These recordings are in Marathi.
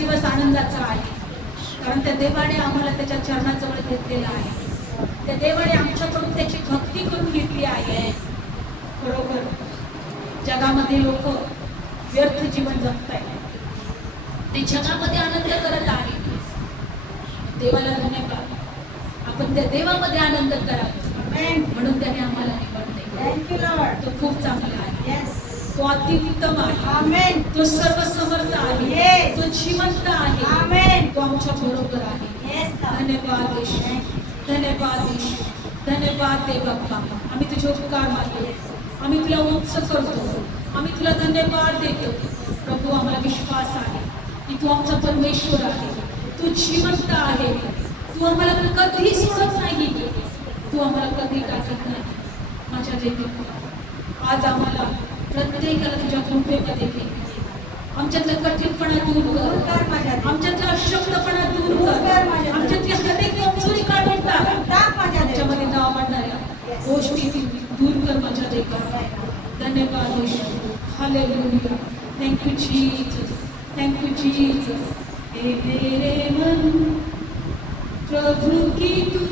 दिवस आनंदाचा आहे, कारण त्या देवाने आम्हाला त्याच्या चरणाजवळ घेतलेला आहे. त्या देवाने आमच्याकडून त्याची भक्ती करून घेतली आहे. बरोबर, जगामध्ये लोक व्यर्थ जीवन जगत आहेत, ते जगामध्ये आनंद करत आहे. देवाला धन्यवाद, आपण त्या देवामध्ये आनंद करावा म्हणून त्याने आम्हाला निवडले. तो खूप चांगला आहे, तो अत्युत्तम आहे, तो सर्वसमर्थ आहे, तो जिवंत आहे, तो आमच्या बरोबर आहे. धन्यवाद येशू, धन्यवाद येशू, धन्यवाद दे बाप्पा. आम्ही तुझे उपकार मानतो, आम्ही तुला उच्च करतो, आम्ही तुला धन्यवाद देतो. प्रभू, आम्हाला विश्वास आहे की तू आमचा परमेश्वर आहे, तू जिवंत आहे, तू आम्हाला कधी सोडत नाही, तू आम्हाला कधी टाकत नाही. माझ्या देवी, आज आम्हाला प्रत्येकाला तुझ्या कृपेमध्ये घे. आमच्यातलं कठीणपणा दूर कर, आमच्यातलं अशक्तपणा दूर कर, आमच्यातली हरेक कमजोरी काढून टाक, आमच्यामध्ये न आवडणाऱ्या गोष्टी दूर कर माझ्या देवा. धन्यवाद Yeshu, hallelujah. Thank you Jesus, thank you Jesus. हे मेरे मन प्रभु की तू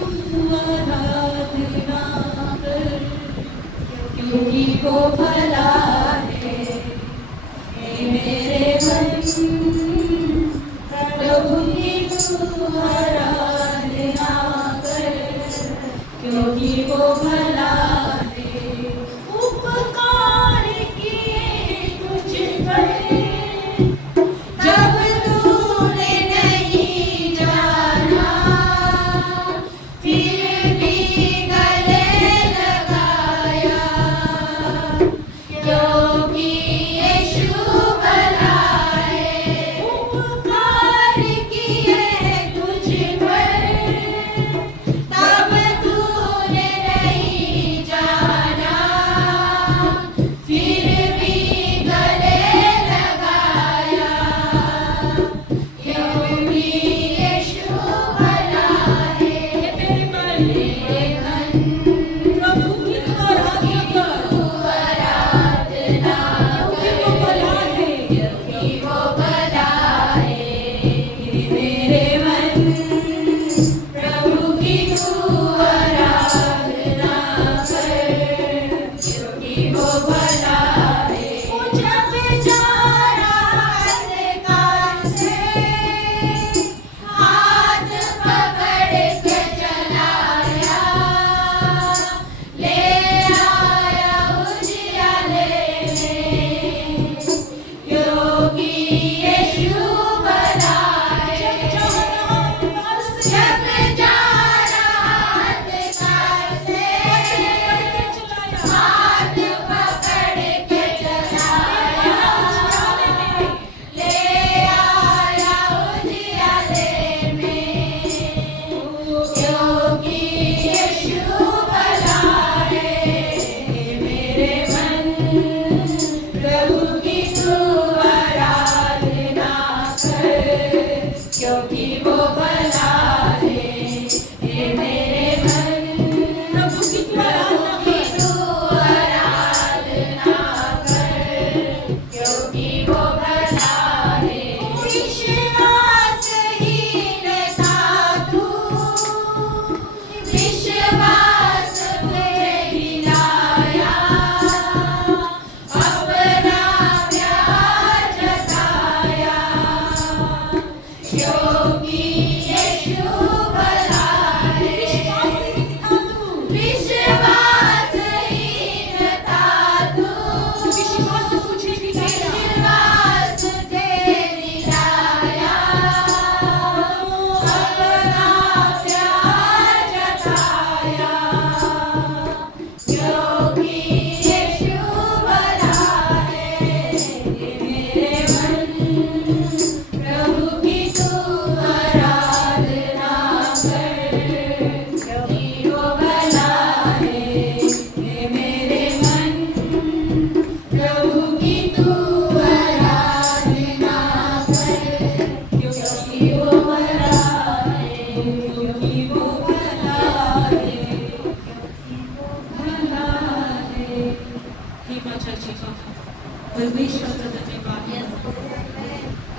आराधना कर, क्योंकि वो भला है. हे मेरे मन प्रभु की तू आराधना कर, क्योंकि वो भला है. उपकार किए तुझ पर जब तूने नहीं जाना, फिर भी गले लगाया, क्योंकि यीशु भला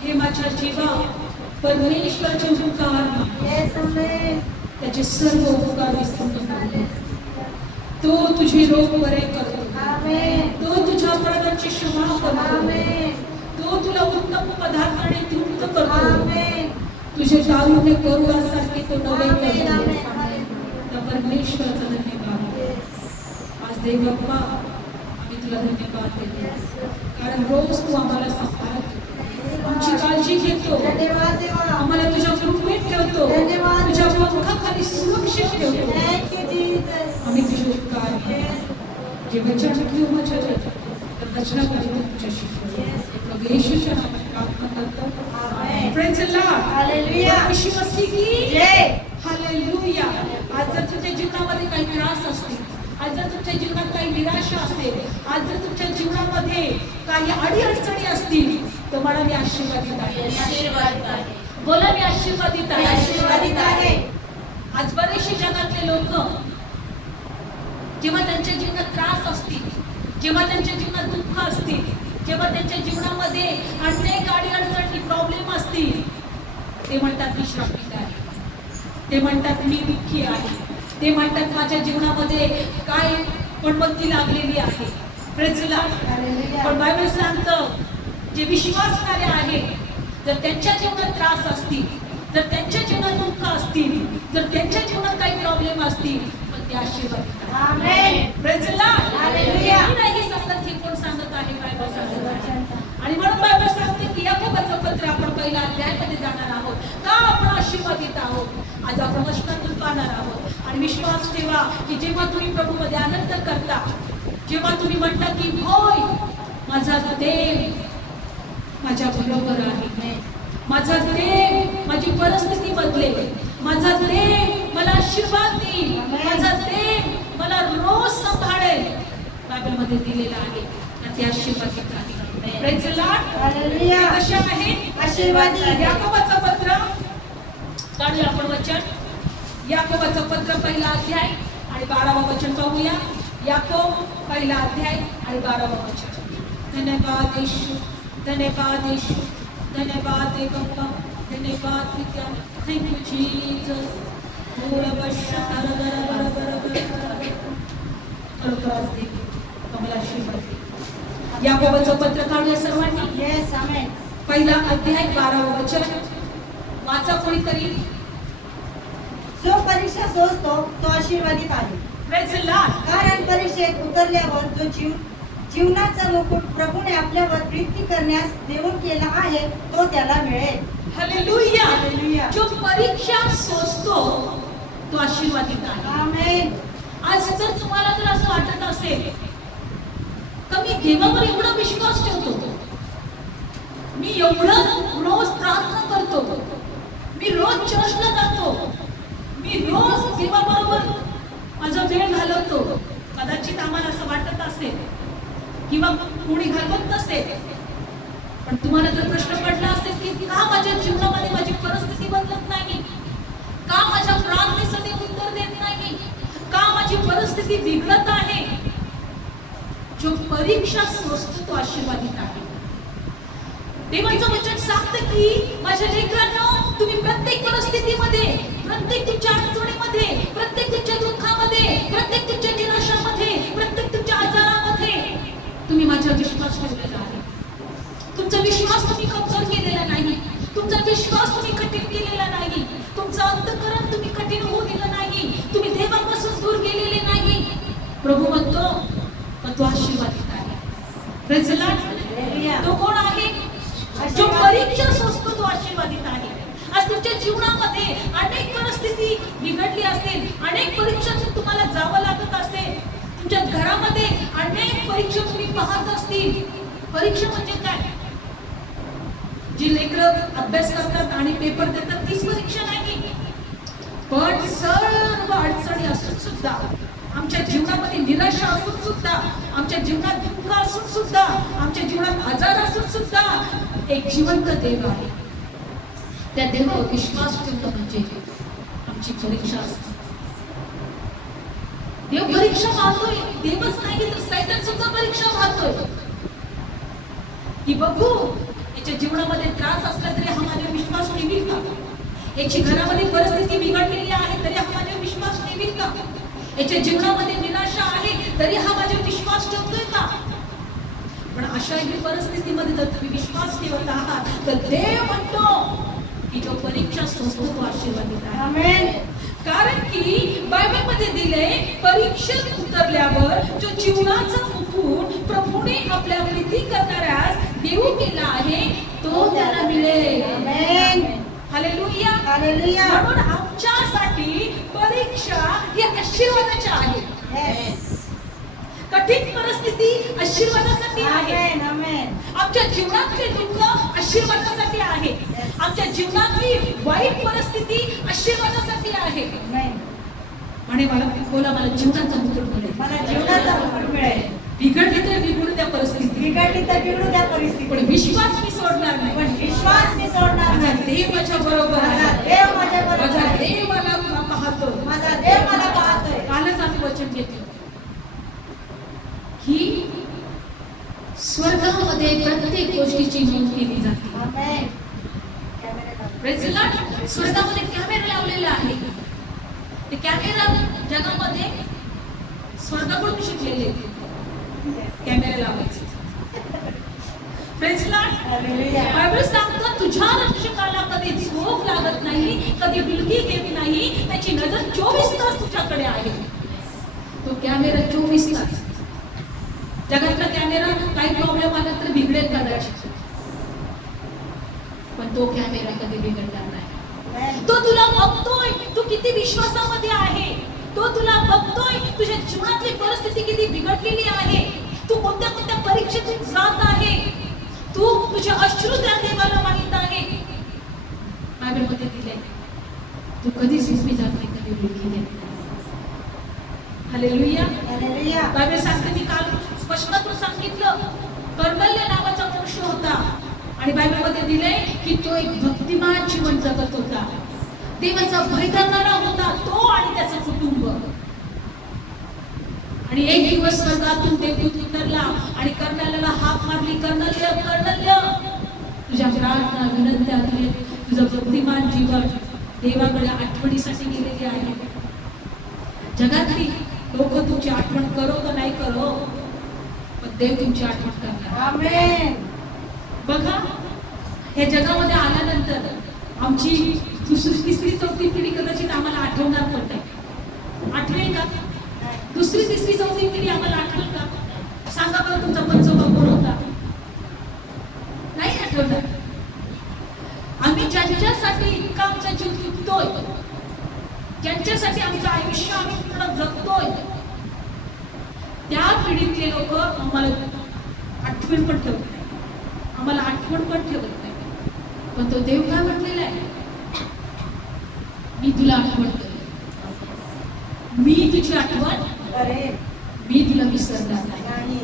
हे माझ्या जीवा परमेश्वराचे उपकार त्याचे सर्व उपकार विसरून नको. तो तुझे रोग बरे करतो. तो तुझ्या अपराधांची क्षमा करतो. तो तुला उत्तम पदार्थाने तृप्त करतो. तुझे कारुण्य करुणासारखे तो नवे करतो. त्या परमेश्वराचा धन्यवाद. आज देव बाप्पा आम्ही तुला धन्यवाद देतो, कारण रोज तू आम्हाला सांभाळतो, आमची काळजी घेतो, आम्हाला तुझ्या कृपेत ठेवतो, तुझ्या पंखाखाली सुरक्षित ठेवतो. आम्ही तुझे उपकार जे वचन घेऊ माझ्या तर वचनामध्ये तुझ्याशी प्रभू येशूच्या नावात प्रार्थना करतो. Praise the Lord. हालेलुया. येशू मसीह की जय. हालेलुया. आज जर तुझ्या जीवनामध्ये काही त्रास असतील, आज जर तुमच्या जीवनात काही निराशा असेल, आज जर तुमच्या जीवनामध्ये काही अडीअडचणी असतील, तर मला मी आशीर्वादित आहे. आशीर्वादित आहे. बोला मी आशीर्वादित आहे. आशीर्वादित आहे. आज बरेचसे जगातले लोक जेव्हा त्यांच्या जीवनात त्रास असतील, जेव्हा त्यांच्या जीवनात दुःख असतील, जेव्हा त्यांच्या जीवनामध्ये अनेक अडीअडचणी प्रॉब्लेम असतील, ते म्हणतात मी श्रापित आहे. ते म्हणतात मी दुःखी आहे. ते म्हणतात माझ्या जीवनामध्ये काय पणपत्ती लागलेली आहे. Praise the Lord. पण बायबल सांगतं जे विश्वासणारे आहे, जर त्यांच्या जीवनात त्रास असतील, जर त्यांच्या जीवनात दुःख असतील, जर त्यांच्या जीवनात काही प्रॉब्लेम असतील, पण ते आशीर्वादित आहेत. Amen. Praise the Lord. Hallelujah. नाही सांगत हे कोण सांगत आहे? बायबल सांगते. आणि म्हणून बायबल सांगते की याकोबाचं पत्र आपण पहिल्या अध्यायामध्ये जाणार आहोत. का आपण आशीर्वादित आहोत? आज आपण वचनातून पाहणार आहोत. आणि विश्वास ठेवा की जेव्हा तुम्ही प्रभूमध्ये आनंद करता, जेव्हा तुम्ही म्हणता की होय माझा देव माझ्या बरोबर आहे, माझा देव माझी परिस्थिती बदलेल, माझा देव मला आशीर्वाद देईल, माझा देव मला रोज सांभाळेल, बायबलमध्ये दिलेला आहे. ते आशीर्वादित आहे. Praise the Lord. हालेलुया. कशा आहे? आशीर्वादित. याकोबाचं पत्र काढूया आपण वचन. याकोबाचं पत्र पहिला अध्याय आणि 12वा वचन पाहूया. याकोब पहिला अध्याय आणि 12वा वचन. धन्यवाद येशू, धन्यवाद येशू, धन्यवाद देव बाप्पा, धन्यवाद पिता. Thank you Jesus. याकोबाचं पत्र काढूया सर्वांनी. येस आमेन. पहिला अध्याय 12वा वचन वाचा कोणीतरी. जो परीक्षा सोसतो तो आशीर्वादित आहे. Praise the Lord. कारण परीक्षेत उतरल्यावर जो जीवनाचा मुकुट प्रभूने आपल्यावर प्रीती करण्यास देऊन केला आहे तो त्याला मिळेल. हालेलुया. हालेलुया. जो परीक्षा सोसतो तो आशीर्वादित आहे. आमेन. आज जर तुम्हाला जर असं वाटत असेल तर मी देवावर एवढा विश्वास ठेवतो, मी एवढं रोज प्रार्थना करतो, मी रोज चर्चला जातो, मी रोज देवाबरोबर माझा वेळ घालवतो, कदाचित आम्हाला असं वाटत असेल किंवा कोणी घालवत नसेल, पण तुम्हाला जर प्रश्न पडला असेल की का माझ्या जीवनामध्ये माझी परिस्थिती बदलत नाही, का माझ्या प्रार्थनेसाठी उत्तर देत नाही, का माझी परिस्थिती बिघडत आहे, जो परीक्षा सोसतो तो आशीर्वादित आहे. देवाचं वचन सांगतं की माझ्या लेकरांनो तुम्ही प्रत्येक परिस्थितीमध्ये, प्रत्येक तुमच्या अडचणीमध्ये, प्रत्येक तुमच्या दुःखामध्ये, प्रत्येक तुमच्या निराशामध्ये, प्रत्येक तुमच्या आजारामध्ये तुम्ही माझ्यावर विश्वास ठेवलेला आहे. तुमचा विश्वास तुम्ही कमजोर केलेला नाही, तुमचा विश्वास तुम्ही कठीण केलेला नाही, तुमचं अंतःकरण तुम्ही कठीण होऊ दिलं नाही, तुम्ही देवापासून दूर गेलेले नाही. प्रभू म्हणतो पण तो आशीर्वादित आहे. Praise the Lord. तो कोण आहे? जो परीक्षा सोसतो तो आशीर्वादित आहे. आज तुमच्या जीवनामध्ये अनेक परिस्थिती बिघडली असेल, अनेक परीक्षातून तुम्हाला जावं लागत असेल, तुमच्या घरामध्ये अनेक परीक्षा तुम्ही पाहत असतील. परीक्षा म्हणजे काय? जी लेकरं अभ्यास करतात आणि पेपर देतात तीच परीक्षा नाही. पण सर्व अडचणी असून सुद्धा, आमच्या जीवनामध्ये निराशा असून सुद्धा, आमच्या जीवनात दुःख असून सुद्धा, आमच्या जीवनात आजार असून सुद्धा एक जिवंत देव आहे. त्या देवावर विश्वास ठेवणं म्हणजे आमची परीक्षा असते. देव परीक्षा पाहतोय. देवच नाही तर सैतान सुद्धा परीक्षा पाहतोय की बघू याच्या जीवनामध्ये त्रास असला तरी हा माझ्यावर विश्वास ठेवील का? याची घरामध्ये परिस्थिती बिघडलेली आहे तरी हा माझ्यावर विश्वास ठेवील का? याच्या जीवनामध्ये निराशा आहे तरी हा माझ्यावर विश्वास ठेवतोय का? पण अशा एका परिस्थितीमध्ये जर तुम्ही विश्वास ठेवत आहात तर देव म्हणतो की जो परीक्षा सोसतो तो आशीर्वादित आहे. आमेन. कारण की बायबलमध्ये दिले परीक्षेत उतरल्यावर जो जीवनाचा मुकुट प्रभूने आपल्या प्रीती करणाऱ्यास देऊ केला आहे तो त्याला मिळेल. आमेन. हालेलुया. हालेलुया. म्हणून आमच्यासाठी परीक्षा ही आशीर्वादाची आहे. Yes. कठीण परिस्थिती आशीर्वादासाठी आहे. आमेन. आमेन. आमच्या जीवनातले दुःख आशीर्वादासाठी आहे. आमच्या जीवनातली वाईट परिस्थिती आशीर्वादासाठी आहे. आमेन. म्हणे मला जीवनाचा मुकुट मिळेल. मला जीवनाचा मुकुट मिळेल. बिघडली तर बिघडू द्या परिस्थिती, बिघडली तर बिघडू द्या परिस्थिती, पण विश्वास मी सोडणार नाही. पण विश्वास मी सोडणार माझा नाही. देव माझ्या बरोबर माझा आहे. देव माझ्या बरोबर माझा आहे. देव मला पाहतो. माझा देव मला पाहतोय. कालच आम्ही वचन घेतलं की स्वर्गामध्ये प्रत्येक गोष्टीची नोंद केली जाते. आमेन. Praise the Lord. स्वर्गामध्ये कॅमेरा लावलेला आहे. ते कॅमेरा जगामध्ये स्वर्गाकडून शिकलेले कॅमेरा लावायचे. Praise the Lord. Hallelujah. Bible सांगतो तुझ्या रक्षकाला कधी झोप लागत नाही, कधी बिलगी येत नाही, त्याची नजर 24 तास तुझ्याकडे आहे. तो कॅमेरा 24 तास. जगातला कॅमेरा काही प्रॉब्लेम आला तर बिघडेल कदाचित, पण तो कॅमेरा कधी बिघडणार नाही. तो तुला बघतोय तू किती विश्वासामध्ये आहे. तो तुला बघतोय तुझ्या जीवनातली परिस्थिती किती बिघडलेली आहे. तू कोणत्या कोणत्या परीक्षेतून जात आहे. तू तुझे अश्रू त्या देवाला माहित आहे. बायबलमध्ये दिले तू कधी झोपी जात नाही, कधी बिलगी येत नाही. हालेलुया. हालेलुया. बायबल सांगते मी काल स्पष्टपणे सांगितलं कर्मेल्य नावाचा मनुष्य होता आणि बायबलमध्ये दिले की तो एक भक्तिमान जीवन जगत होता. देवाचा भय करणारा होता तो आणि त्याचं कुटुंब. आणि एक दिवस स्वर्गातून देवदूत उतरला आणि कर्नल्याला हाक मारली, कर्नल्य कर्नल्य तुझ्या प्रार्थना विनंत्या तुझं भक्तिमान जीवन देवाकडे आठवणीसाठी गेलेली आहे. जगातली लोक तुमची आठवण करो का नाही करो, पण देव तुमची आठवण करणार. आमेन. बघा हे जगामध्ये आल्यानंतर आमची दुसरी तिसरी चौथी पिढी कदाचित आम्हाला आठवणार पण नाही. आठवेल का? दुसरी तिसरी चौथी पिढी आम्हाला आठवेल का? सांगा बरं तुमचा पंचोबा कोण होता? नाही आठवणार. आम्ही ज्यांच्यासाठी इतका आमचा जीव तुटतोय, ज्यांच्यासाठी आमचं आयुष्य आम्ही पूर्ण जगतोय, त्या पिढीतले लोक आम्हाला आठवण पण ठेवत नाही. आम्हाला आठवण पण ठेवत नाही. पण तो देव काय म्हटलेला आहे, मी तुला आठवण करेन, मी तुझी आठवण अरे मी तुला विसरणार नाही. नाही.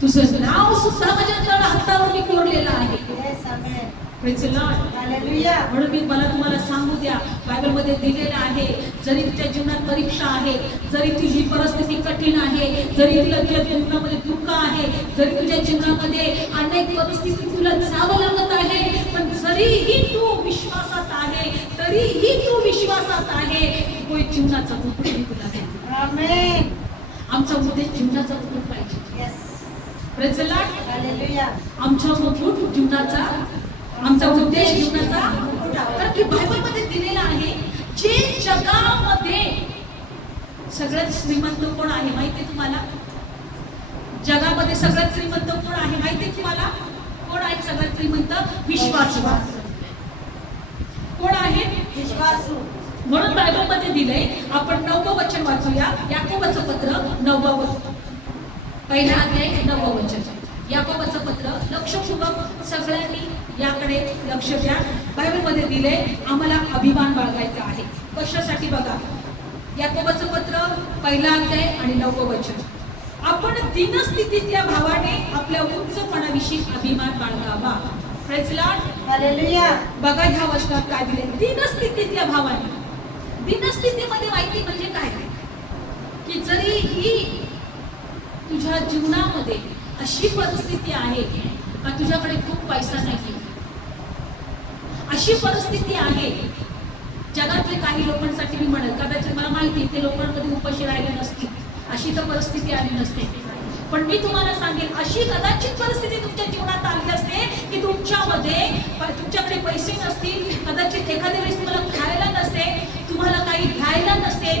तुझं नाव सुद्धा माझ्या तळ हातावर मी कोरलेलं आहे. Yes, amen. Praise the Lord. Hallelujah. म्हणून मला तुम्हाला सांगू द्या बायबलमध्ये दिलेलं आहे जरी तुझ्या जीवनात परीक्षा आहे, जरी तुझी परिस्थिती कठीण आहे, जरी तुझ्या जीवनामध्ये दुःख आहे, जरी तुझ्या जीवनामध्ये अनेक परिस्थिती तुला जावं लागत आहे, पण जरीही तू विश्वासात आहे, तरीही तू विश्वासात आहे, तो जीवनाचा मुकुट तुला देईल. आमेन. आमचा उद्देश जीवनाचा मुकुट पाहिजे. Yes. Praise the Lord. Hallelujah. आमचा मुकुट जीवनाचा, आमचा उद्देश जीवनाचा. कारण की बायबलमध्ये दिलेला आहे जे जगामध्ये सगळ्यात श्रीमंत कोण आहे माहिती आहे तुम्हाला? जगामध्ये सगळ्यात श्रीमंत कोण आहे माहिती आहे तुम्हाला? कोण आहे सगळ्यात श्रीमंत? विश्वासू. कोण आहे? विश्वासू. म्हणून बायबलमध्ये दिलंय. आपण 9वं वचन वाचूया. याकोबाचं पत्र 9वं वचन, पहिला अध्याय 9वं वचन. याकोबाचं पत्र लक्षपूर्वक सगळ्यांनी याकडे लक्ष द्या. बायबलमध्ये दिले आम्हाला अभिमान बाळगायचा आहे. कशासाठी बघा, याकोबाचं पत्र पहिला अध्याय आणि 9वं वचन. आपण दीनस्थितीतल्या भावाने आपल्या उंचपणाविषयी अभिमान बाळगावा. Praise Lord. हालेलुया. बघा ह्या वचनात काय दिले, दीनस्थितीतल्या भावाने. दीनस्थितीमध्ये माहिती म्हणजे काय की जरी ही तुझ्या जीवनामध्ये अशी परिस्थिती आहे का तुझ्याकडे खूप पैसा नाही, अशी परिस्थिती आहे जगातले काही लोकांसाठी. मी म्हणत कदाचित मला माहिती ते लोकांमध्ये उपाशी राहिले नसतील, अशी तर परिस्थिती आली नसते. पण मी तुम्हाला सांगेन अशी कदाचित परिस्थिती तुमच्या जीवनात आली असते की तुमच्याकडे पैसे नसतील, कदाचित एखाद्या वेळेस तुम्हाला खायला नसते, तुम्हाला काही घ्यायला नसते,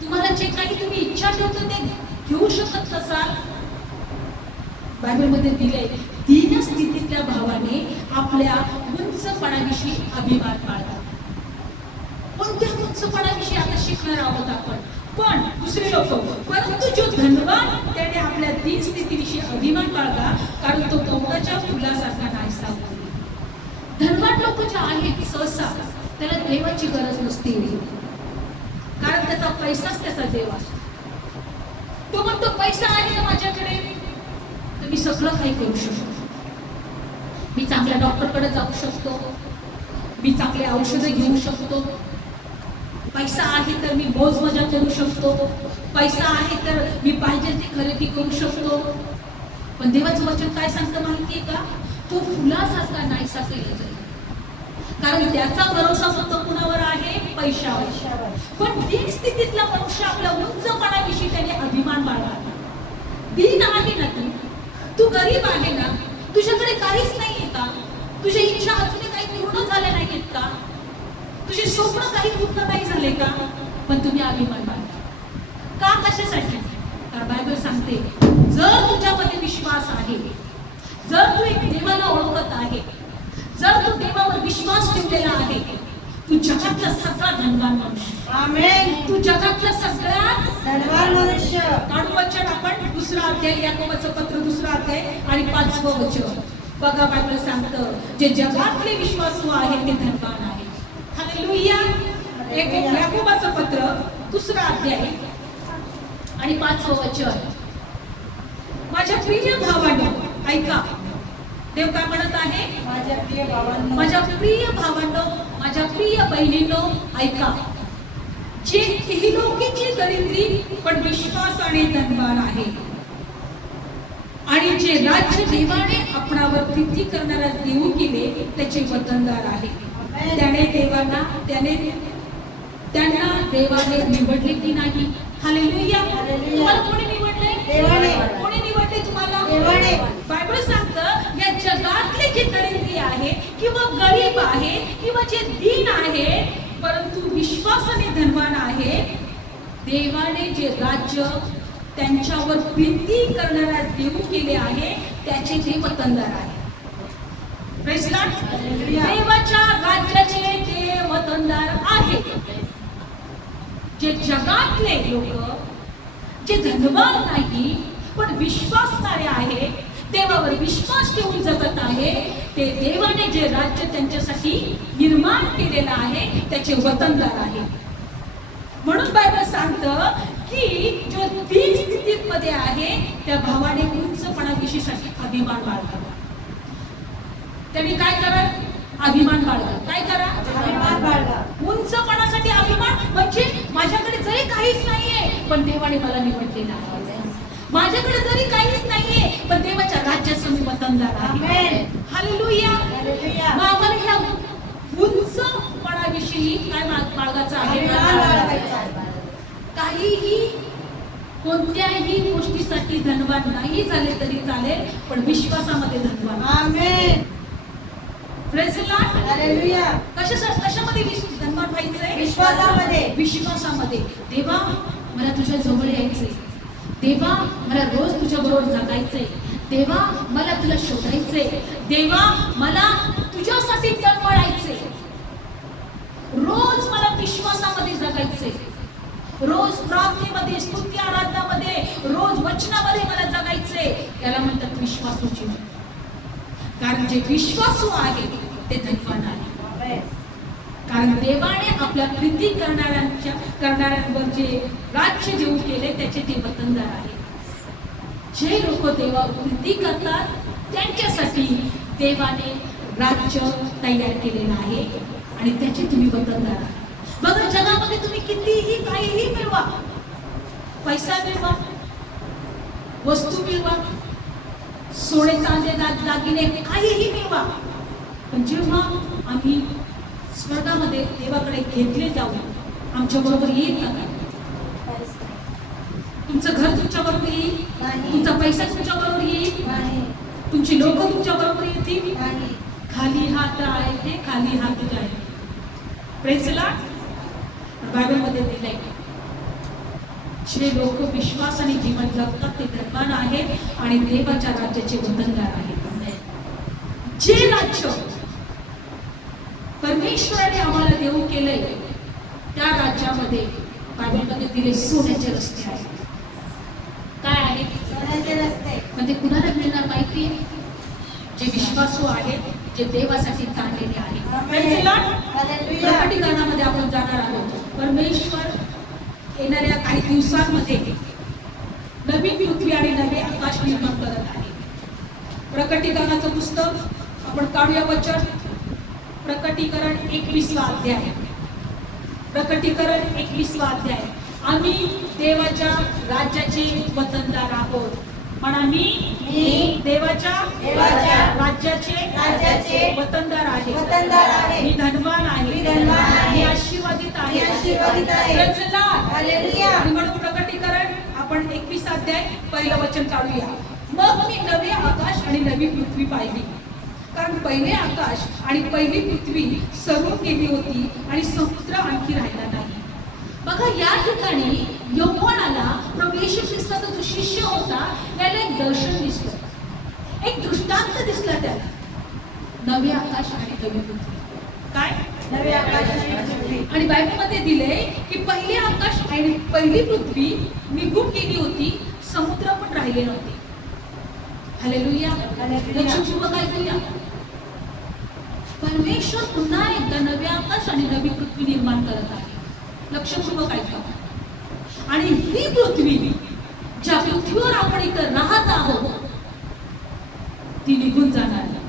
तुम्हाला जे काही तुम्ही इच्छा ठेवतो ते घेऊ शकत नसाल. बायबलमध्ये दिले दीन स्थितीतल्या भावाने आपल्या उंचपणाविषयी अभिमान बाळगा. कोणत्या उंचपणाविषयी आता शिकणार आहोत आपण. पण दुसरे लोक, परंतु जो धनवान त्याने आपल्या दीन स्थितीविषयी अभिमान बाळगा, कारण तो कमळाच्या फुलासारखा नाहीसा होईल. धनवान लोक जे आहेत सहसा त्याला देवाची गरज नसते, कारण त्याचा पैसाच त्याचा देव असतो. तो म्हणतो पैसा आहे ना माझ्याकडे तर मी सगळं काही करू शकतो. मी चांगल्या डॉक्टरकडे जाऊ शकतो, मी चांगले औषधं घेऊ शकतो, पैसा आहे तर मी मौज मजा करू शकतो, पैसा आहे तर मी पाहिजे ते खरेदी करू शकतो. पण देवाचं वचन काय सांगतं माहितीये का? तो फुलासारखा नाहीसा केला जाईल, कारण त्याचा भरोसा फक्त कुणावर आहे? पैशावर. पण दीन स्थितीतला मनुष्य आपल्या उंचपणाविषयी त्याने अभिमान बाळगला. दीन आहे ना तू गरीब आहे ना, तुझ्याकडे काहीच नाहीये का? तुझ्या इच्छा अजूनही काही पूर्ण झाल्या नाहीत का? तुझे स्वप्न काही पूर्ण नाही झाले का? पण तुम्ही अभिमान बाळगा का? कशासाठी? कारण बायबल सांगते जर तुझ्यामध्ये विश्वास आहे, जर तू एक देवाला ओळखत आहे, जर तू देवावर विश्वास ठेवलेला आहे, तू जगातला सगळा धनवान मनुष्य. आमेन. तू जगातला सगळ्यात धनवान मनुष्य. काढू वचन आपण 2 अध्याय याकोबाचं पत्र 2 अध्याय आणि 5वं वचन बघा. बायबल सांगतं जे जगातले विश्वासू आहेत ते धनवान आहेत. हालेलुया. याकोबाचं पत्र 2 अध्याय आणि 5वं वचन. माझ्या प्रिय भावांनो ऐका, देव काय म्हणत आहे? माझ्या प्रिय भावांनो, माझ्या प्रिय भावांनो, माझ्या प्रिय बहिणींनो ऐका, जे इहलोकीची दरिद्री पण विश्वासाने धनवान आहे आणि जे राज्य देवाने आपणावर प्रीती करणारा देऊ केले त्याचे वतनदार आहे. त्यांना देवाने निवडले की नाही? हालेलुया. तुम्हाला कोणी निवडले? देवाने. कोणी निवडले तुम्हाला? देवाने. बायबल सांगतं या जगातले जे दरिद्री आहे किंवा गरीब आहे किंवा जे दीन आहे परंतु विश्वासाने धनवान आहे, देवाने जे राज्य त्यांच्यावर प्रीती करणारा देऊ केले आहे त्याचे ते वतनदार आहे. Praise Lord. देवाच्या राज्याचे ते वतनदार आहे. जे जगातले लोक जे धनवान नाही पण विश्वासणारे आहे, देवावर विश्वास ठेवून जगत आहे, ते देवाने जे राज्य त्यांच्यासाठी निर्माण केलेलं आहे त्याचे वतनदार आहे. म्हणून बायबल सांगतं की जो दीन स्थितीमध्ये आहे त्या भावाने उंचपणाविषयी अभिमान बाळगा. त्यांनी काय करा? अभिमान बाळगा. काय करा? अभिमान बाळगा. उंचपणासाठी अभिमान म्हणजे माझ्याकडे जरी काहीच नाहीये पण देवाने मला निवडलेलं आहे. माझ्याकडे जरी काहीच नाहीये पण देवाच्या राज्याचं मी वतनदार आहे. हालेलुया. मग आम्हाला ह्या उंचपणाविषयी काय बाळगायचं आहे? काहीही कोणत्याही गोष्टीसाठी धनवान नाही झाले तरी चालेल पण विश्वासामध्ये धनवान. आमेन. Praise Lord. हालेलुया. कशामध्ये धनवान व्हायचंय? विश्वासामध्ये. विश्वासामध्ये. देवा मला तुझ्या जवळ यायचंय, देवा मला रोज तुझ्या बरोबर जगायचंय, देवा मला तुला शोधायचंय, देवा मला तुझ्यासाठी तळमळायचंय, रोज मला विश्वासामध्ये जगायचंय, रोज प्रार्थनेमध्ये, स्तुती आराधनामध्ये, रोज वचनामध्ये मला जगायचंय. याला म्हणतात विश्वासू जीवन. कारण जे विश्वासू आहे ते धनवान आहे. कारण देवाने आपल्या प्रीती करणाऱ्यांवर जे राज्य देऊ केले त्याचे ते वतनदार आहे. जे लोक देवावर प्रीती करतात त्यांच्यासाठी देवाने राज्य तयार केलेलं आहे आणि त्याचे तुम्ही वतनदार आहात. बघा जगामध्ये तुम्ही कितीही काहीही मिळवा, पैसा मिळवा, वस्तू मिळवा, सोने चांदी दागिने काहीही मिळवा, पण जेव्हा आम्ही स्वर्गामध्ये देवाकडे घेतले जाऊ, आमच्या बरोबर येईल का? तुमचं घर तुमच्या बरोबर येईल? नाही. तुमचा पैसा तुमच्या बरोबर येईल? नाही. तुमची लोक तुमच्या बरोबर येतील? नाही. खाली हात आहे ते खाली हात आहे. Praise Lord. बायबलमध्ये दिलंय, जे लोक विश्वास आणि जीवन जगतात ते धर्मान आहेत आणि देवाच्या राज्याचे वतनदार आहेत. जे राज्य परमेश्वराने आम्हाला देऊ केलंय त्या राज्यामध्ये बायबलमध्ये दिले सोन्याचे रस्ते आहेत. काय आहेत? सोन्याचे रस्ते. म्हणजे कुणाला मिळणार माहिती आहे? जे विश्वासू आहेत, जे देवासाठी ताणलेले आहेत. Praise the Lord. हालेलुया. प्रकटीकरणामध्ये आपण जाणार आहोत. परमेश्वर येणाऱ्या काही दिवसांमध्ये नवी पृथ्वी आणि नवे आकाश निर्माण करत आहे. प्रकटीकरणाचं पुस्तक आपण काढूया वचन. प्रकटीकरण 21 अध्याय. प्रकटीकरण 21 अध्याय. आम्ही देवाच्या राज्याचे वतनदार आहोत. पण आम्ही देवाच्या राज्याचे वतनदार आहे. मी धनवान आहे. मी आशीर्वादित आहे. Praise the Lord. हालेलुया. आणि म्हणून प्रकटीकरण आपण 21 अध्याय पहिलं वचन काढूया. मग मी नवे आकाश आणि नवी पृथ्वी पाहिली, कारण पहिले आकाश आणि पहिली पृथ्वी सरून गेली होती आणि समुद्र आणखी राहिला नाही. बघा, या ठिकाणी यौवनाला प्रभू येशू ख्रिस्ताचा जो शिष्य होता त्याला एक दर्शन दिसलं, एक दृष्टांत दिसला त्याला. नवे आकाश आणि नवी पृथ्वी. काय? नवे आकाश आणि पृथ्वी. आणि बायबलमध्ये दिले की पहिले आकाश आणि पहिली पृथ्वी निघून गेली होती, समुद्र पण राहिले नव्हते. हालेलुया. हालेलुया. लक्षपूर्वक ऐकूया. परमेश्वर पुन्हा एकदा नवे आकाश आणि नवी पृथ्वी निर्माण करत आहे. लक्षपूर्वक ऐका. आणि ही पृथ्वी, ज्या पृथ्वीवर आपण इथं राहत आहोत, ती निघून जाणार आहे.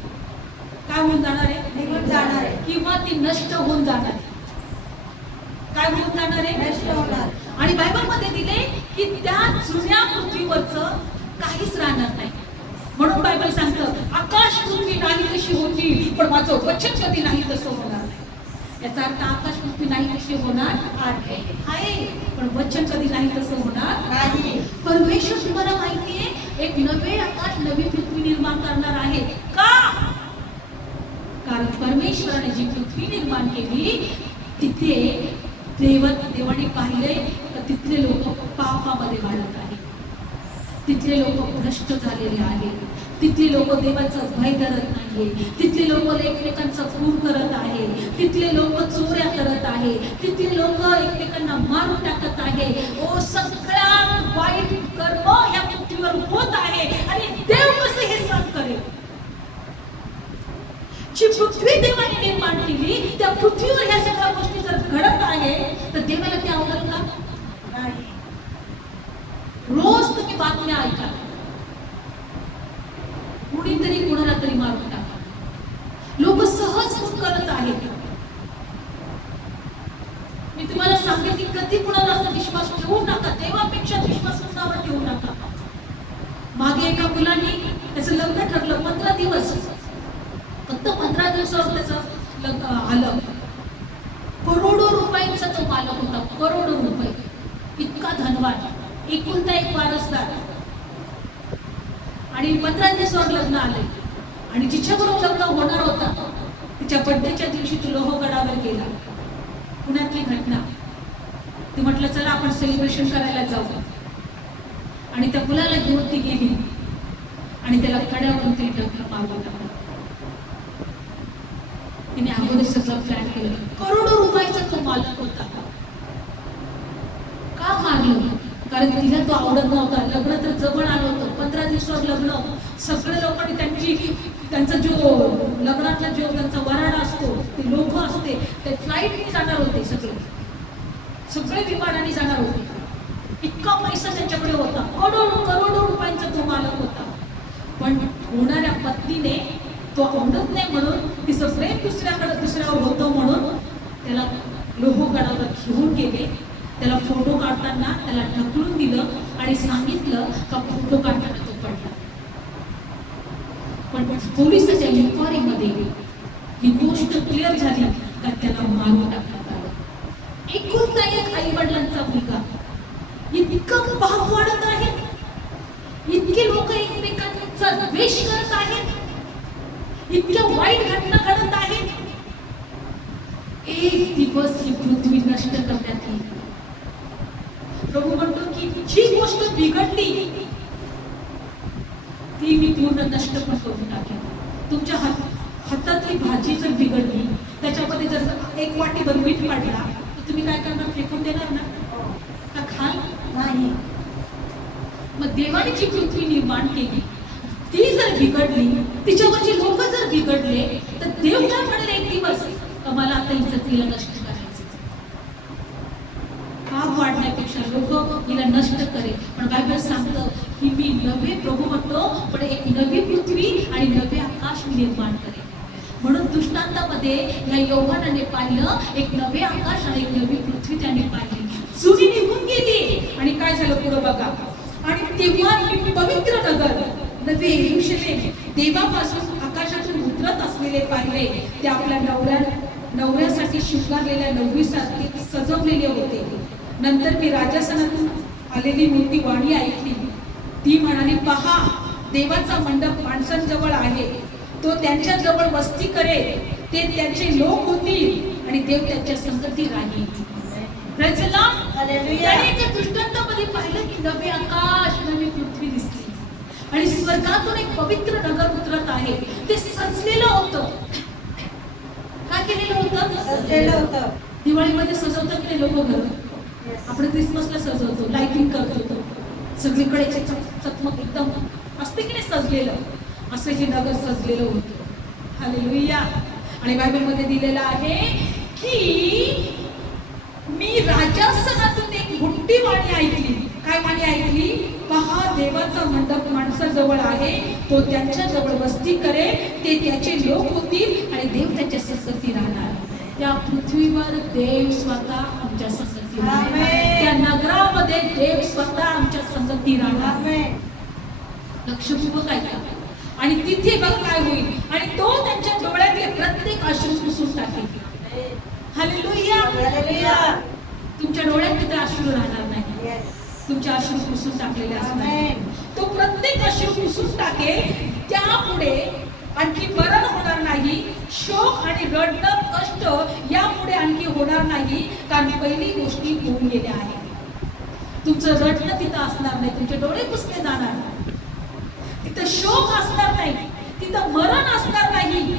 काय होऊन जाणार आहे? निघून जाणार आहे. किंवा ती नष्ट होऊन जाणार आहे. काय होऊन जाणार आहे? नष्ट होणार. आणि बायबलमध्ये दिले की त्या जुन्या पृथ्वीवरचं काहीच राहणार नाही. म्हणून बायबल सांगतं, आकाश पृथ्वी नाही कशी होती, पण माझं वचन कधी नाही तसं होणार नाही. याचा अर्थ आकाश पृथ्वी नाही कशी होणार आहे, पण वचन कधी नाही तसं होणार नाही. परमेश्वर तुम्हाला माहितीये एक नवे आकाश नवी पृथ्वी निर्माण करणार आहे. का? कारण परमेश्वराने जी पृथ्वी निर्माण केली तिथे देवाने पाहिले तर तिथले लोक पापामध्ये वाढत आहेत. तिथले लोक भ्रष्ट झालेले आहेत. तिथले लोक देवाचं भय करत नाहीये. तिथले लोक एकमेकांचा खून करत आहे. तिथले लोक चोऱ्या करत आहे. तिथले लोक एकमेकांना मारून टाकत आहे. ओ, सगळ्यात वाईट कर्म या पृथ्वीवर होत आहे आणि देव कसं हे सहन करेल? जी पृथ्वी देवाने निर्माण केली त्या पृथ्वीवर ह्या सगळ्या गोष्टी जर घडत आहे तर देवाला ते आवडेल का? नाही. रोज तुम्ही बातम्या ऐका, कुणीतरी कुणाला तरी मारून टाका. लोक सहज खून करत आहेत. मी तुम्हाला सांगेन की कधी कुणाला असा विश्वास ठेवू नका. देवापेक्षा विश्वास कुणावर ठेवू नका. मागे एका मुलाने त्याचं लग्न ठरलं, 15 दिवस, फक्त 15 दिवसावर त्याचं लग्न आलं. करोडो रुपयांचा तो मालक होता. करोडो रुपये. इतका धनवान, एकुलता एक वारसदार. आणि 15 दिवसावर लग्न आले आणि जिच्याबरोबर लग्न होणार होता तिच्या बर्थडेच्या दिवशी तो लोहगडावर गेला. पुण्यातली घटना. ती म्हटलं चला आपण सेलिब्रेशन करायला जाऊ. आणि त्या मुलाला घेऊन ती गेली आणि त्याला कड्यावरून तरी डोक्याला मारून टाकलं. तिने अगोदर सगळं प्लॅन केलं. करोडो रुपयाचा तो मालक होता. का मारलं? कारण तिला तो आवडत नव्हता. लग्न तर जवळ आलं होतं. 15 दिवसावर लग्न. सगळे लोकांनी त्यांचा जो लग्नातला जो त्यांचा वराडा असतो, ते लोक असते, ते फ्लाईटने जाणार होते. सगळे विमानाने जाणार होते. इतका पैसा त्यांच्याकडे होता. करोडो रुपयांचा तो मालक होता. पण होणाऱ्या पत्नीने तो आवडत नाही म्हणून, तिचं प्रेम दुसऱ्यावर होतं म्हणून त्याला लोहगडावर घेऊन गेले. त्याला फोटो काढताना त्याला ढकलून दिलं आणि सांगितलं का फोटो काढताना तो पडला. पण पोलिसाच्या इन्क्वायरीमध्ये ही गोष्ट क्लिअर झाली का त्याला मारून टाकण्यात आलं. एकुलता एक आई वडिलांचा मुलगा, इतकं पाप वाढत आहे, इतके लोक एकमेकांचा द्वेष करत आहेत, इतक्या वाईट घटना घडत आहेत. एक दिवस ही पृथ्वी नष्ट करण्यात येईल. प्रभू म्हणतो की जी गोष्ट बिघडली ती मी पूर्ण नष्ट पण करून टाकेन. तुमच्या हातातली भाजी जर बिघडली, त्याच्यामध्ये जर एक वाटीभर मीठ पाडला तर तुम्ही काय करणार? फेकून देणार ना? का खाल नाही. मग देवाने जी पृथ्वी निर्माण केली ती जर बिघडली, तिच्यावरचे लोक जर बिघडले, तर देव काय म्हणेल एक दिवस मला आता इज्जतीला नष्ट करायचं. पाप वाढण्यापेक्षा लोक हिला नष्ट करेल. पण बायबल सांगतं की मी नवे, प्रभू म्हणतो, पण एक नवी पृथ्वी आणि नवे आकाश मी निर्माण करेल. म्हणून दृष्टांतामध्ये या योहानाने पाहिलं, एक नवे आकाश आणि एक नवी पृथ्वी त्याने पाहिली. जुनी निघून गेली आणि काय झालं पुढे बघा. आणि तेव्हा मी पवित्र नगर नवे यरूशलेम देवापासून आकाशातून उतरत असलेले पाहिले. ते आपल्या नवऱ्यासाठी शृंगारलेल्या नवरीसारखे सजवलेले होते. नंतर मी राजासनातून आलेली मोठी वाणी ऐकली. ती म्हणाली, पहा, देवाचा मंडप माणसांजवळ आहे. तो त्यांच्या जवळ वस्ती करेल. ते त्यांचे लोक होतील आणि देव त्यांच्या संगती राहील. Praise the Lord. हालेलुया. त्याने त्या दृष्टांतामध्ये पाहिलं की नवे आकाश नवी पृथ्वी दिसली आणि स्वर्गातून एक पवित्र नगर उतरत आहे. ते सजलेलं होतं. काय केलेलं होतं? सजलेलं होतं. दिवाळीमध्ये सजवतात की लोक घर. आपण क्रिसमसला सजवतो, लाइटिंग करतो, सगळीकडे चकमक एकदम असते की नाही सजलेलं. असं हे नगर सजलेलं होतं. हालेलुया. आणि बायबलमध्ये दिलेलं आहे की मी राजासनातून एक मोठी वाणी ऐकली. काय वाणी ऐकली? पहा, देवाचा मंडप माणसाजवळ आहे. तो त्यांच्या जवळ वस्ती करेल. ते त्याचे लोक होतील आणि देव त्याच्या संगती राहणार. त्या पृथ्वीवर देव स्वतः आमच्या संगती राहणार. त्या नगरामध्ये देव स्वतः आमच्या संगती राहणार. लक्षपूर्वक ऐका. आणि तिथे बघ काय होईल. आणि तो त्यांच्या डोळ्यातले प्रत्येक अश्रू पुसून टाकेल. हालेलुया. तुमच्या डोळ्यात तिथे अश्रू राहणार नाही. तुमच्या अश्रू पुसून टाकलेले असणार. तो प्रत्येक अश्रू पुसून टाकेल. त्यापुढे आणखी मरण होणार नाही. शोक आणि रडणं, कष्ट यापुढे आणखी होणार नाही. कारण पहिली गोष्टी होऊन गेल्या आहेत. तुमचं रडणं तिथं असणार नाही. तुमचे डोळे पुसले जाणार नाही. तिथं शोक असणार नाही. तिथं मरण असणार नाही.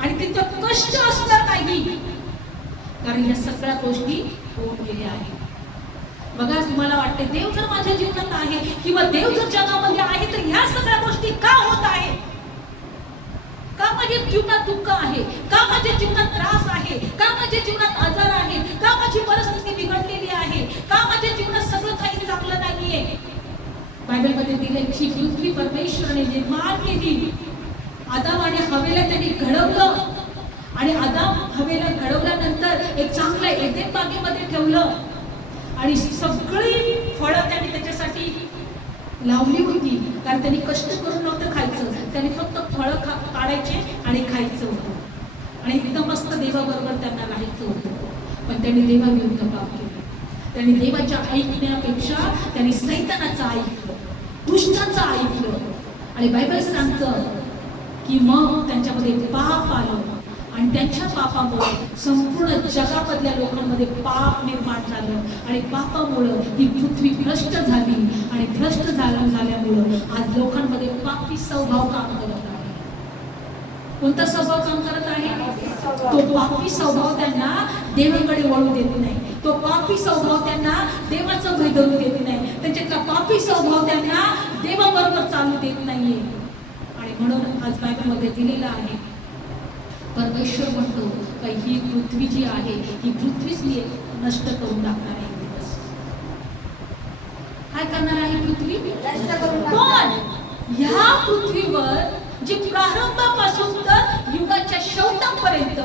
आणि तिथं कष्ट असणार नाही. कारण या सगळ्या गोष्टी होऊन गेल्या आहेत. बघा, तुम्हाला वाटते देव जर माझ्या जीवनात आहे किंवा देव जर जगामध्ये आहे तर ह्या सगळ्या गोष्टी का होत आहेत? का माझ्या जीवनात दुःख आहे? का माझ्या जीवनात त्रास आहे? का माझ्या जीवनात आजार आहे? का माझी परिस्थिती बिघडलेली आहे? का माझ्या जीवनात सगळं काही चांगलं नाहीये? बायबलमध्ये दिले की पृथ्वी परमेश्वराने निर्माण केली. आदाम आणि हवेला त्यांनी घडवलं. आणि आदाम हवेला घडवल्यानंतर एक चांगलं एदेन बागेमध्ये ठेवलं. आणि सगळी फळं त्यांनी त्याच्यासाठी लावली होती. कारण त्यांनी कष्ट करून नव्हतं खायचं. त्यांनी फक्त फळं काढायचे आणि खायचं होतं. आणि एकदम मस्त देवाबरोबर त्यांना राहायचं होतं. पण त्यांनी देवाविरुद्ध पाप केले. त्यांनी देवाच्या ऐकण्यापेक्षा त्यांनी सैतानाचं ऐकलं, दुष्टाचं ऐकलं. आणि बायबल सांगतं की मग त्यांच्यामध्ये पाप आलं. आणि त्यांच्या पापामुळे संपूर्ण जगामधल्या लोकांमध्ये पाप निर्माण झालं. आणि पापामुळं ही पृथ्वी भ्रष्ट झाली. आणि भ्रष्ट झाल्यामुळं आज लोकांमध्ये पापी स्वभाव काम करत आहे. कोणता स्वभाव काम करत आहे? तो पापी स्वभाव त्यांना देवाकडे वळू देत नाही. तो पापी स्वभाव त्यांना देवाचं भय धरू देत नाही. त्यांच्यातला पापी स्वभाव त्यांना देवाबरोबर चालू देत नाहीये. आणि म्हणून आज बायबलमध्ये दिलेलं आहे, परमेश्वर म्हणतो की ही पृथ्वी जी आहे ही पृथ्वीच नष्ट करून टाकणार आहे. काय करणार आहे पृथ्वी? पण ह्या पृथ्वीवर जे प्रारंभापासून तर युगाच्या शेवटापर्यंत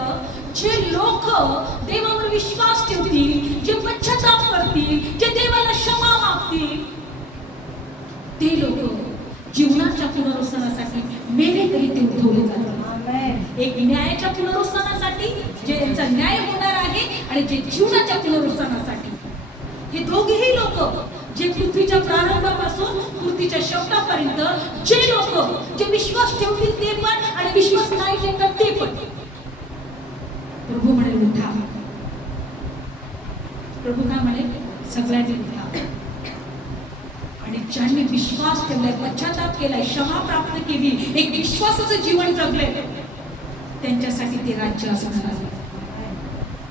जे लोक देवावर विश्वास ठेवतील, जे पश्चाताप करतील, जे देवाला क्षमा मागतील, ते लोक जीवनाच्या पुनरुत्थानासाठी मेले तरी ते उठवले जातात. आमेन. एक न्यायाच्या पुनरुत्थानासाठी, जे त्यांचा न्याय होणार आहे, आणि जे जीवनाच्या पुनरुत्थानासाठी. हे दोघेही लोक, जे पृथ्वीच्या प्रारंभापासून पृथ्वीच्या शेवटापर्यंत जे लोक जे विश्वास ठेवतील ते पण, आणि विश्वास नाही ठेवतात ते पण, प्रभू म्हणे उठा. प्रभू काय म्हणे? सगळ्यांनी उठा. आणि ज्यांनी विश्वास ठेवलाय, पश्चाताप केलाय, क्षमा प्राप्त केली, एक विश्वासाचं जीवन जगलंय, त्यांच्यासाठी ते राज्य असणार आहे.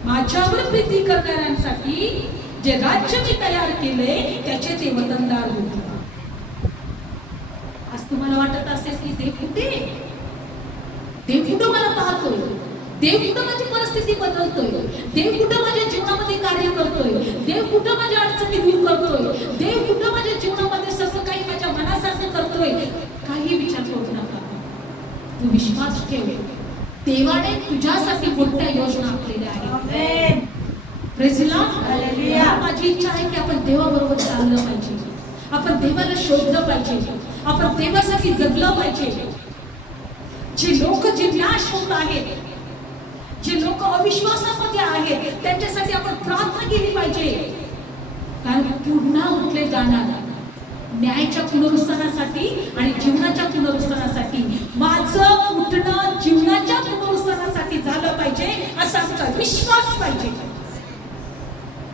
माझ्यावर प्रीती करणाऱ्यांसाठी जे राज्य मी तयार केले त्याचे ते वतनदार होतील. आज तुम्हाला वाटत असेल की देव कुठे? देव कुठं मला पाहतोय? देव कुठं माझी परिस्थिती बदलतोय? देव कुठं माझ्या जीवनामध्ये कार्य करतोय? देव कुठं माझ्या अडचणी दूर करतोय? देव कुठं माझ्या जीवनामध्ये सगळं काही माझ्या मनासारखं करतोय? काही विचार करू नका. तू विश्वास ठेव. देवाने तुझ्यासाठी मोठ्या योजना आखलेल्या आहेत. Amen. Praise the Lord. Hallelujah. माझी इच्छा आहे की आपण देवाबरोबर चाललं पाहिजे, आपण देवाला शोधलं पाहिजे, आपण देवासाठी जगलं पाहिजे. जे लोक जे नाश होत आहेत, जे लोक अविश्वासामध्ये आहेत, त्यांच्यासाठी आपण प्रार्थना केली पाहिजे. कारण पुन्हा उठले जाणार न्यायाच्या पुनरुत्थानासाठी आणि जीवनाच्या पुनरुत्थानासाठी. माझं उठणं जीवनाच्या पुनरुत्थानासाठी झालं पाहिजे, असा आमचा विश्वास पाहिजे.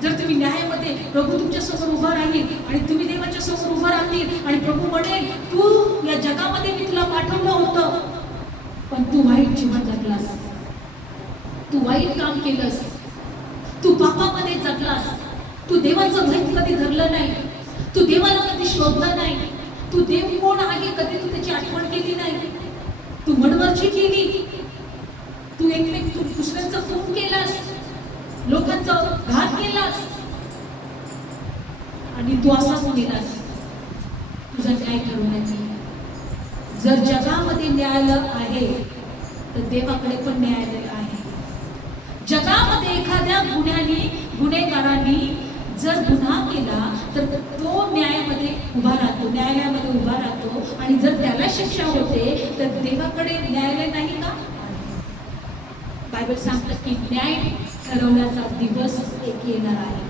जर तुम्ही न्यायामध्ये, प्रभू तुमच्या समोर उभा राहील आणि तुम्ही देवाच्या समोर उभा राहतील आणि प्रभू म्हणेल, तू या जगामध्ये मी तुला पाठवलं होतं, पण तू वाईट जीवन जगलास, तू वाईट काम केलंस, तू पापामध्ये जगलास, तू देवाचं भय कधी धरलं नाही, तू देवाला कधी शोधलं नाही, तू देव कोण आहे कधी तू त्याची आठवण केली नाही, तू मनमर्जी केली, तू तू दुसऱ्यांचा खून केलास, लोकांचा घात केलास, आणि तू असाच गेलास. तुझा न्याय ठरवण्यात येईल. जर जगामध्ये न्यायालय आहे तर देवाकडे पण न्यायालय आहे. जगामध्ये एखाद्या गुन्हेगारांनी जर गुन्हा केला तर तो न्यायामध्ये उभा राहतो, न्यायालयामध्ये उभा राहतो, आणि जर त्याला शिक्षा होते तर देवाकडे न्यायालय नाही का? बायबल सांगतं की न्याय ठरवण्याचा दिवस एक येणार आहे.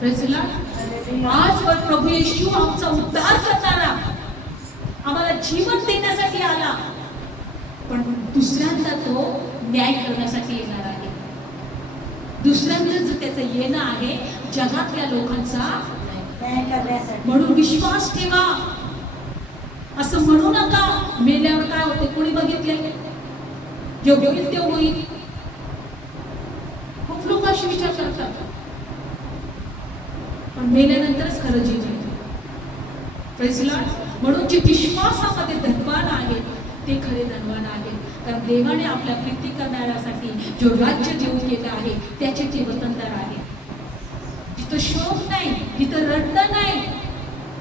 Praise the Lord. आजवर प्रभू येशू आमचा उद्धार करणारा, आम्हाला जीवन देण्यासाठी आला, पण दुसऱ्यांदा तो न्याय करण्यासाठी येणार आहे. दुसऱ्यांदा जर त्याचं येणं आहे जगातल्या लोकांचा न्याय करण्यासाठी. म्हणून विश्वास ठेवा. असं म्हणू नका मेल्यावर काय होते, कोणी बघितले, जे होईल ते होईल. खूप लोक अशी विचार करतात, पण मेल्यानंतरच खरं जीवन. Praise the Lord. म्हणून जे विश्वासामध्ये धनवान आहेत ते खरे धनवान आहेत, कारण देवाने आपल्या प्रीती करणाऱ्यासाठी जो राज्य देऊ केलं आहे त्याचे ते वतनदार आहे. जिथं शोक नाही, जिथं रडणं नाही,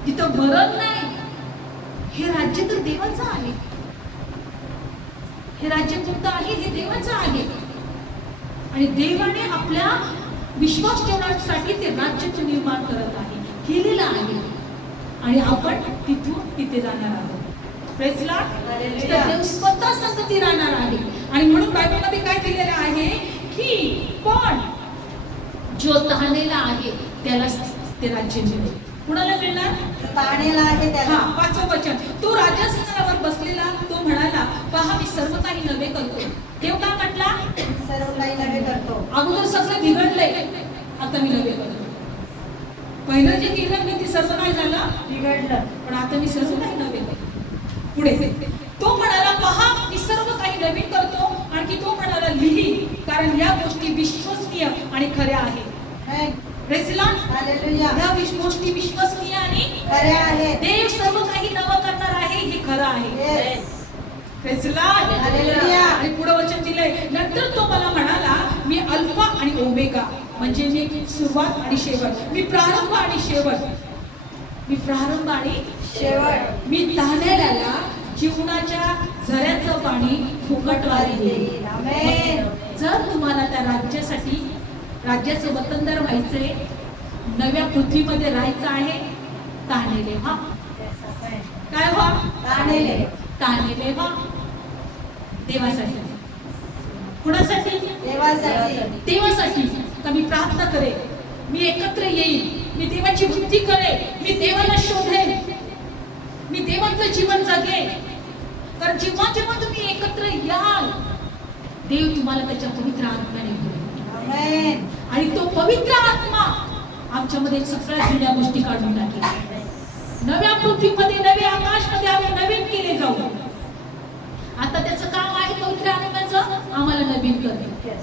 जिथं मरण नाही, हे राज्य तर देवाचं आहे. हे राज्य कोणतं आहे? हे देवाचं आहे. आणि देवाने आपल्या विश्वास ठेवण्यासाठी ते राज्य निर्माण करत आहे, केलेलं आहे, आणि आपण तिथून तिथे जाणार आहोत. Praise the Lord. देव स्वतः संगती राहणार आहे. आणि म्हणून बायबलमध्ये काय दिलेलं आहे की पण जो तहानेला आहे त्याला ते राज्य मिळेल. कुणाला मिळणार? तहानेला आहे त्याला. 5वं वचन. तो राजासनावर बसलेला तो म्हणाला, पहा मी सर्व काही नवे करतो. देव काय म्हटला? सर्व काही नवे करतो. अगोदर सगळं बिघडलंय, आता मी नवे करतो. पहिलं जे केलं मी ते सर्व काय झालं? बिघडलं, पण आता मी सर्व काही नवे करतो. पुढे तो म्हणाला, पहा मी सर्व काही नवीन करतो. आणखी तो म्हणाला, लिही, कारण या गोष्टी विश्वसनीय आणि खऱ्या आहेत. Praise the Lord. हालेलुया. या गोष्टी विश्वसनीय आणि खरे आहे. देव सर्व काही नवं करणार आहे, हे खरं आहे. Yes. Praise the Lord. Hallelujah. आणि पुढे वचन दिलंय, नंतर तो मला म्हणाला, मी अल्फा आणि ओमेगा, म्हणजे मी सुरुवात आणि शेवट, मी प्रारंभ आणि शेवट, मी प्रारंभ आणि शेवट, मी तहानेल्याला जीवनाच्या झऱ्याचं पाणी फुकटवारी देईल. आमेन. जर तुम्हाला त्या राज्याचं वतनदार व्हायचंय, नव्या पृथ्वीमध्ये राहायचं आहे, तहानेले व्हा. काय व्हा? तहानेले. तहानेले व्हा. देवासाठी. कुणासाठी? देवासाठी. देवासाठी. तर मी प्रार्थना करेन, मी एकत्र येईन, मी देवाची भक्ती करेन, मी देवाला शोधेन, मी देवाचं जीवन जगेन. कारण जेव्हा जेव्हा तुम्ही एकत्र याल, देव तुम्हाला त्याच्या पवित्र आत्म्याने भरेल. आमेन. आणि तो पवित्र आत्मा आमच्यामध्ये सगळ्या जुन्या गोष्टी काढून टाकेल. नव्या पृथ्वीमध्ये, नव्या आकाशमध्ये आम्ही नवीन केले जाऊ. आता त्याचं काम आहे पवित्र आत्म्याचं आम्हाला नवीन करणे.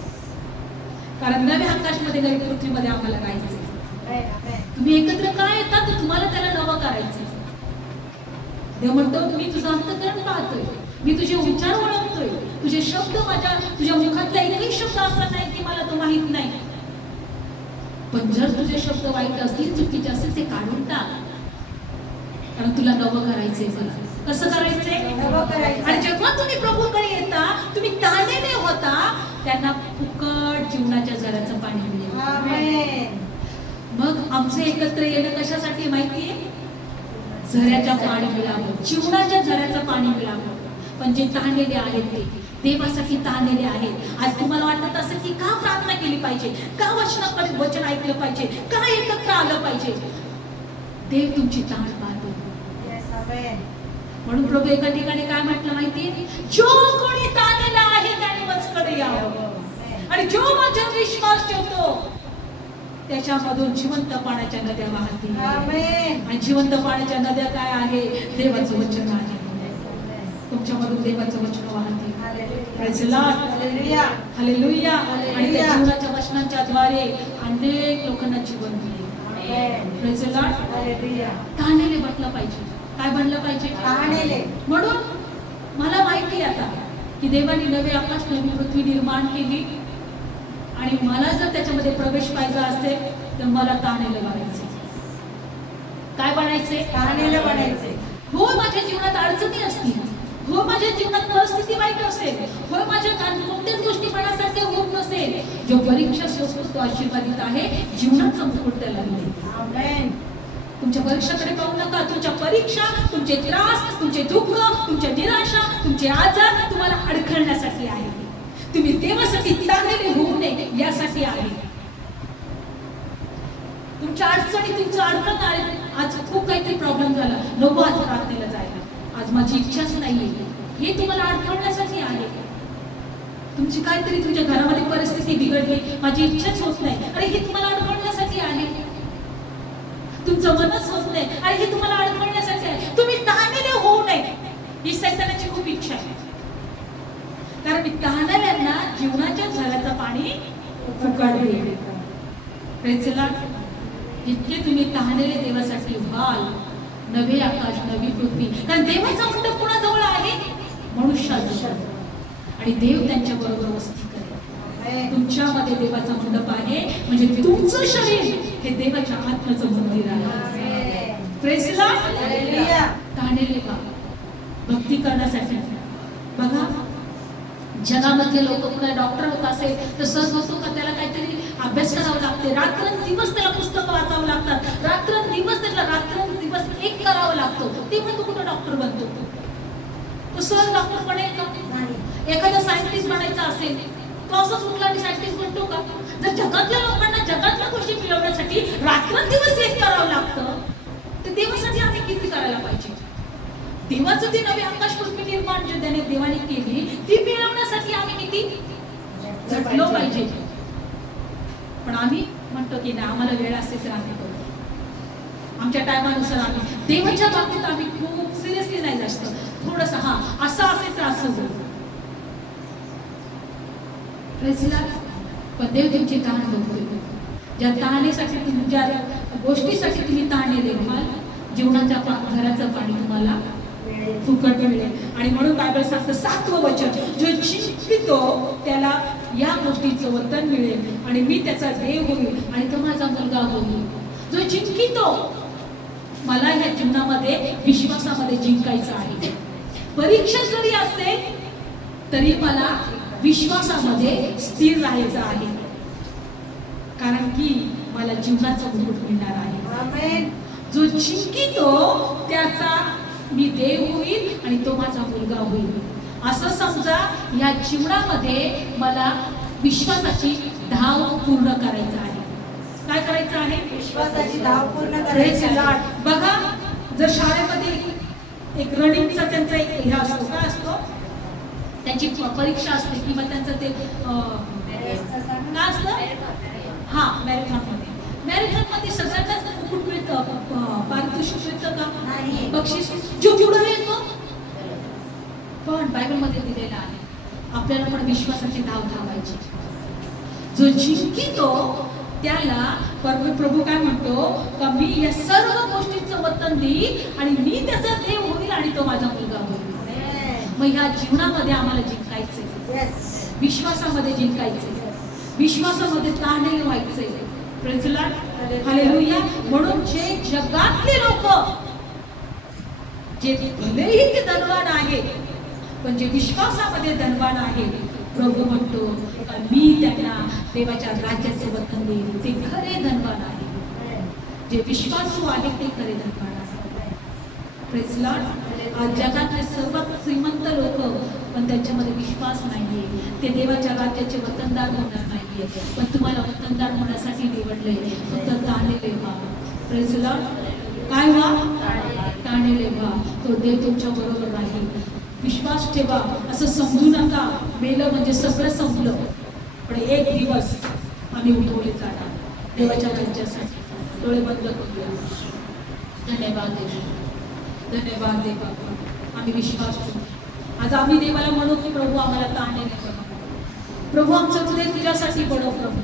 कारण नव्या आकाशमध्ये, नव्या पृथ्वीमध्ये आम्हाला राहायचं. तुम्ही एकत्र काय येतात तर तुम्हाला त्याला नवं करायचं. देव म्हणतो मी तुझं अंतःकरण पाहतोय, मी तुझे उच्चार ओळखतोय, तुझे शब्द तुझ्या मुखातला एकही शब्द असा नाही की मला तो माहित नाही. पण जर तुझे शब्द वाईट असतील, चुकीचे असतील, ते काढून टाक. कारण तुला नवं करायचंय. कसं करायचंय? नवं करायचंय. आणि जेव्हा तुम्ही प्रभूकडे येता, तुम्ही ताणलेले होता, त्यांना फुकट जीवनाच्या झऱ्याचं पाणी मिळेल. आमेन. मग आमचं एकत्र येणं कशासाठी माहितीये? झऱ्याच्या पाणी मिळावं, जीवनाच्या झऱ्याचं पाणी मिळावं. पण जे ताणलेले आहेत ते देवासाठी ताणलेले आहेत. आज तुम्हाला वाटत असेल की का प्रार्थना केली पाहिजे, का वचन ऐकलं पाहिजे, का एकत्र आलं पाहिजे? देव तुमची ताण पाहतो. Yes, आमेन. म्हणून प्रभू एका ठिकाणी काय म्हटलं माहितीये? जो कोणी ताणलेला आहे त्याने माझ्याकडे यावं, आणि जो माझ्यावर विश्वास ठेवतो त्याच्यामधून जिवंत पाण्याच्या नद्या वाहतील. आमेन. आणि जिवंत पाण्याच्या नद्या काय आहे? देवाचं वचन आहे. तुमच्यामधून देवाचं वचन वाहतील. Praise the Lord. Hallelujah. Hallelujah. आणि त्या जीवनाच्या वचनांच्या द्वारे अनेक लोकांना जीवन मिळेल. आमेन. Praise the Lord. हालेलुया. ताणलेले बनलं पाहिजे. काय बनलं पाहिजे? ताणलेले. म्हणून मला माहिती आता की देवाने नवे आकाश, नवी पृथ्वी निर्माण केली, आणि मला जर त्याच्यामध्ये प्रवेश पाहिजे असेल तर मला ताणलेलं बनायचं. काय बनायचे? ताणलेलं बनायचे. हो, माझ्या जीवनात अडचणी असतील, हो माझ्या जीवनात परिस्थिती वाईट असेल, हो माझ्या कोणत्याच गोष्टी मनासारख्या होत नसेल, जो परीक्षा सोसतो तो आशीर्वादित आहे, जीवनाचा मुकुट त्याला मिळेल. आमेन. तुमच्या परीक्षाकडे पाहू नका. तुमच्या परीक्षा, तुमचे त्रास, तुमचे दुःख, तुमच्या निराशा, तुमचे आजार तुम्हाला अडखळण्यासाठी आहे. तुम्ही देवासाठी ताणलेले होऊ नये यासाठी आहे. तुमच्या अडचणी, तुमचं अडचण आहे. आज खूप काहीतरी प्रॉब्लेम झाला, नको आज प्रार्थनेला जायला, आज माझी इच्छाच नाहीये, हे तुम्हाला अडखळण्यासाठी आहे. तुमची काहीतरी तुमच्या घरामध्ये परिस्थिती बिघडली, माझी इच्छाच होत नाही, अरे हे तुम्हाला अडखळण्यासाठी आहे. तुमचं मनच होत नाही, अरे हे तुम्हाला अडखळण्यासाठी आहे. तुम्ही ताणलेले होऊ नये ही सैतानाची खूप इच्छा आहे. कारण ताणलेल्यांना जीवनाच्या झऱ्याचं पाणी फुकट मिळेल. Praise the Lord. जितके तुम्ही ताणलेले देवासाठी व्हाल, नवे आकाश, नवी पृथ्वी. कारण देवाचा मंडप कोणाजवळ आहे? मनुष्याजवळ. आणि देव त्यांच्या बरोबर वस्ती करेल. तुमच्यामध्ये देवाचा मंडप आहे, म्हणजे तुमचं शरीर हे देवाच्या आत्म्याचं मंदिर आहे. Praise the Lord. हालेलुया. ताणलेले का? भक्ती करण्यासाठी. बघा, जगामध्ये लोक कुणा डॉक्टर होत असेल तर सहज होतो का? त्याला काहीतरी अभ्यास करावा लागते, रात्रंदिवस त्याला पुस्तकं वाचावं लागतात, रात्रंदिवस एक करावं लागतो, ते पण तो कुठं डॉक्टर बनतो? तो सहज डॉक्टर बनेल का? एखादा सायंटिस्ट बनायचा असेल तो असंच उठला आणि सायंटिस्ट बनतो का? जर जगातल्या लोकांना जगातल्या गोष्टी मिळवण्यासाठी रात्रंदिवस एक करावं लागतं, तर देवासाठी आम्ही किती करायला पाहिजे? देवाचं ते नवे आकाश पृथ्वी निर्माण जे देवाने केली ती मिळवण्यासाठी आम्ही किती झटलो पाहिजे. पण आम्ही म्हणतो की नाही, आम्हाला वेळ असेल तर आम्ही करू, आमच्या टायमानुसार आम्ही. देवाच्या बाबतीत आम्ही खूप सिरियसली नाही जास्त, थोडंसं हा असं असेल तर असं होईल. पण देव तुमची ताण बघतोय. ज्या ताणेसाठी, तुमच्या गोष्टीसाठी तुम्ही ताणलेले व्हाल, जीवनाच्या घराचं पाणी तुम्हाला फुकट मिळेल. आणि म्हणून बायबल सांगतं 7वं वचन, जो जिंकतो त्याला या गोष्टीचं वतन मिळेल, आणि मी त्याचा देव होईल आणि तो माझा मुलगा होईल. जो जिंकतो, मला ह्या जीवनामध्ये विश्वासामध्ये जिंकायचं आहे. परीक्षा जरी असेल तरी मला विश्वासामध्ये स्थिर राहायचं आहे, कारण की मला जीवनाचा मुकुट मिळणार आहे. आमेन. जो जिंकतो त्याचा मी देव होईल आणि तो माझा मुलगा होईल. असं समजा या जीवनामध्ये मला विश्वासाची धाव पूर्ण करायचं आहे. काय करायचं आहे? विश्वासाची धाव पूर्ण Praise करायची the आहे. Lord. बघा, जर शाळेमध्ये एक रनिंगचा त्यांचा एक हे असतो, काय असतो, त्यांची परीक्षा असते किंवा त्यांचं ते काय असतं, हा मॅरेथॉन मध्ये सगळ्यांनाच मुकुट मिळतं, पारितोषिक मिळतं का? नाही. बक्षीस जेवढं येतो, पण बायबल मध्ये दिलेलं आहे आपल्याला पण विश्वासाची धाव धावायची. जो जिंकितो त्याला प्रभू काय म्हणतो का मी या सर्व गोष्टींचं वतन देईन आणि मी त्याचा देव होईल आणि तो माझा मुलगा होईल. मग ह्या जीवनामध्ये आम्हाला जिंकायचंय, Yes. विश्वासामध्ये जिंकायचंय, विश्वासामध्ये ताणलेलं व्हायचंय. Praise the Lord. हालेलुया. म्हणून जे जगातले लोक जे भलेही ते धनवान आहे पण जे विश्वासामध्ये धनवान आहे, प्रभू म्हणतो मी त्यांना देवाच्या राज्याचे वतन देईन. ते खरे धनवान आहे, जे विश्वासू आहे ते खरे धनवान आहे. Praise the Lord. आज जगातले सर्वात श्रीमंत लोक पण त्यांच्यामध्ये विश्वास नाहीये, ते देवाच्या राज्याचे वतनदार होणार नाहीये. पण तुम्हाला वतनदार होण्यासाठी निवडले, फक्त ताणलेले व्हा. Praise the Lord. काय व्हा? ताणलेले व्हा. तो देव तुमच्या बरोबर राहील. विश्वास ठेवा. असं समजू नका मेलं म्हणजे सगळं संपलं, पण एक दिवस आम्ही उठवले जाणार देवाच्या राज्यासाठी. डोळे बंद करूया. धन्यवाद देव, धन्यवाद देव बाबा. आम्ही विश्वास ठेवू. आज आम्ही देवाला म्हणू की प्रभू आम्हाला ताणलेले बनव, प्रभू आमचं हृदय तुझ्यासाठी बनव. प्रभू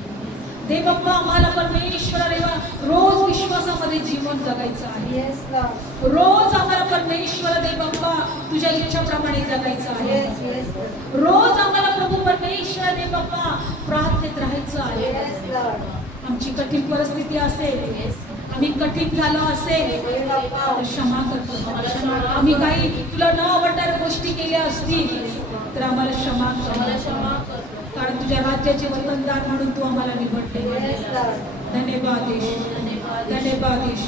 देव बाप्पा आम्हाला परमेश्वर देवा रोज विश्वासामध्ये जीवन जगायचं आहे. Yes, Lord. रोज आम्हाला परमेश्वर देव बाप्पा तुझ्या इच्छाप्रमाणे जगायचं आहे. Yes, yes, Lord. रोज आम्हाला प्रभू परमेश्वर देव बाप्पा प्रार्थनेत राहायचं आहे. Yes, Lord. आमची कठीण परिस्थिती असेल, आम्ही कठीण झालो असेल तर क्षमा करतो. आम्ही काही तुला न आवडणाऱ्या गोष्टी केल्या असतील तर आम्हाला क्षमा कर. कारण तुझ्या राज्याचे वतनदार म्हणून तू आम्हाला निवडले. Yes, Lord. धन्यवाद ईश, धन्यवाद ईश,